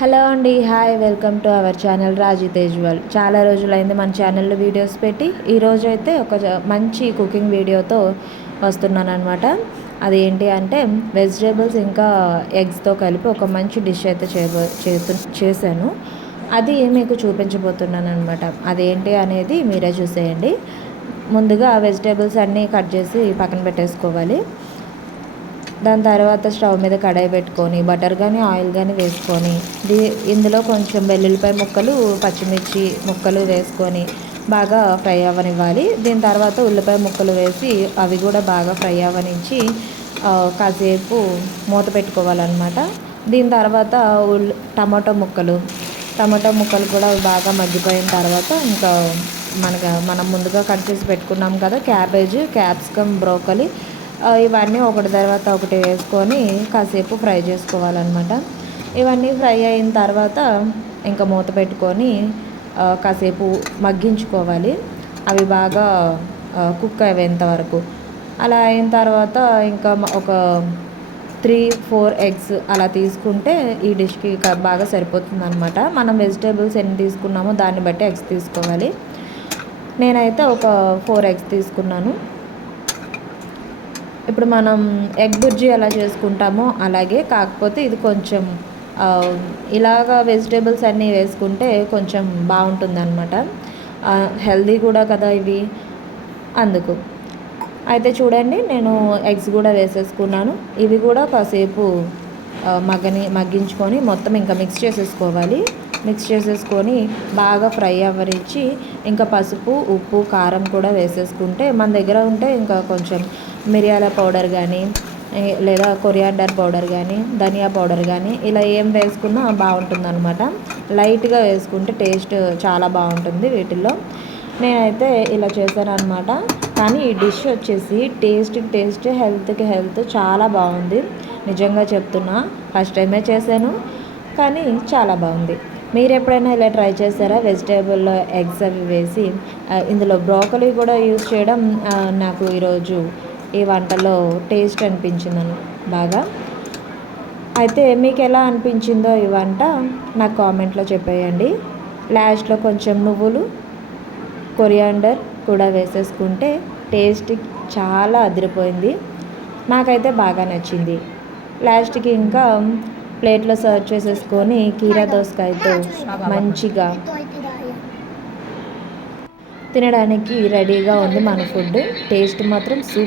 Hello అండి, hi, welcome to our channel Raji Tejwal. చాలా రోజులైంది మన ఛానల్లో వీడియోస్ పెట్టి. ఈరోజు అయితే ఒక మంచి కుకింగ్ వీడియోతో వస్తున్నాను అనమాట. అది ఏంటి అంటే వెజిటేబుల్స్ ఇంకా ఎగ్స్తో కలిపి ఒక మంచి డిష్ అయితే చేశాను. అది మీకు చూపించబోతున్నాను అనమాట. అదేంటి అనేది మీరే చూసేయండి. ముందుగా వెజిటేబుల్స్ అన్నీ కట్ చేసి పక్కన పెట్టేసుకోవాలి. దాని తర్వాత స్టవ్ మీద కడాయి పెట్టుకొని బటర్ కానీ ఆయిల్ కానీ వేసుకొని ఇందులో కొంచెం వెల్లుల్లిపాయ ముక్కలు, పచ్చిమిర్చి ముక్కలు వేసుకొని బాగా ఫ్రై అవ్వనివ్వాలి. దీని తర్వాత ఉల్లిపాయ ముక్కలు వేసి అవి కూడా బాగా ఫ్రై అవ్వనించి కాసేపు మూత పెట్టుకోవాలన్నమాట. దీని తర్వాత టమాటో ముక్కలు కూడా బాగా మగ్గిపోయిన తర్వాత ఇంకా మనం ముందుగా కట్ చేసి పెట్టుకున్నాం కదా, క్యాబేజ్, క్యాప్సికమ్, బ్రోకలీ, ఇవన్నీ ఒకటి తర్వాత ఒకటి వేసుకొని కాసేపు ఫ్రై చేసుకోవాలన్నమాట. ఇవన్నీ ఫ్రై అయిన తర్వాత ఇంకా మూత పెట్టుకొని కాసేపు మగ్గించుకోవాలి. అవి బాగా కుక్ అయ్యేంత వరకు. అలా అయిన తర్వాత ఇంకా ఒక 3-4 ఎగ్స్ అలా తీసుకుంటే ఈ డిష్కి బాగా సరిపోతుంది అనమాట. మనం వెజిటేబుల్స్ ఎన్ని తీసుకున్నామో దాన్ని బట్టి ఎగ్స్ తీసుకోవాలి. నేనైతే ఒక 4 ఎగ్స్ తీసుకున్నాను. ఇప్పుడు మనం ఎగ్ బుర్జీ ఎలా చేసుకుంటామో అలాగే, కాకపోతే ఇది కొంచెం ఇలాగా వెజిటేబుల్స్ అన్నీ వేసుకుంటే కొంచెం బాగుంటుంది అనమాట. హెల్దీ కూడా కదా ఇవి, అందుకు. అయితే చూడండి, నేను ఎగ్స్ కూడా వేసేసుకున్నాను. ఇవి కూడా కాసేపు మగ్గించుకొని మొత్తం ఇంకా మిక్స్ చేసేసుకొని బాగా ఫ్రై అవ్వనిచ్చి ఇంకా పసుపు, ఉప్పు, కారం కూడా వేసేసుకుంటే మన దగ్గర ఉంటే ఇంకా కొంచెం మిరియాల పౌడర్ కానీ లేదా కొరియాండర్ పౌడర్ కానీ ధనియా పౌడర్ కానీ ఇలా ఏం వేసుకున్నా బాగుంటుందన్నమాట. లైట్గా వేసుకుంటే టేస్ట్ చాలా బాగుంటుంది వీటిల్లో. నేనైతే ఇలా చేశాను అనమాట. కానీ ఈ డిష్ వచ్చేసి టేస్ట్, హెల్త్కి హెల్త్ చాలా బాగుంది. నిజంగా చెప్తున్నా, ఫస్ట్ టైమే చేశాను కానీ చాలా బాగుంది. మీరు ఎప్పుడైనా ఇలా ట్రై చేస్తారా? వెజిటేబుల్లో ఎగ్స్ అవి వేసి ఇందులో బ్రోకలీ కూడా యూజ్ చేయడం నాకు ఈరోజు ఈ వంటలో టేస్ట్ అనిపించింది బాగా. అయితే మీకు ఎలా అనిపించిందో ఈ వంట నాకు కామెంట్లో చెప్పేయండి. లాస్ట్లో కొంచెం నువ్వులు, కొరియాండర్ కూడా వేసేసుకుంటే టేస్ట్ చాలా అదిరిపోయింది. నాకైతే బాగా నచ్చింది. లాస్ట్కి ఇంకా ప్లేట్లో సర్వ్ చేసేసుకొని కీరా దోసకాయతో మంచిగా తినడానికి రెడీగా ఉంది మన ఫుడ్. టేస్ట్ మాత్రం సూపర్.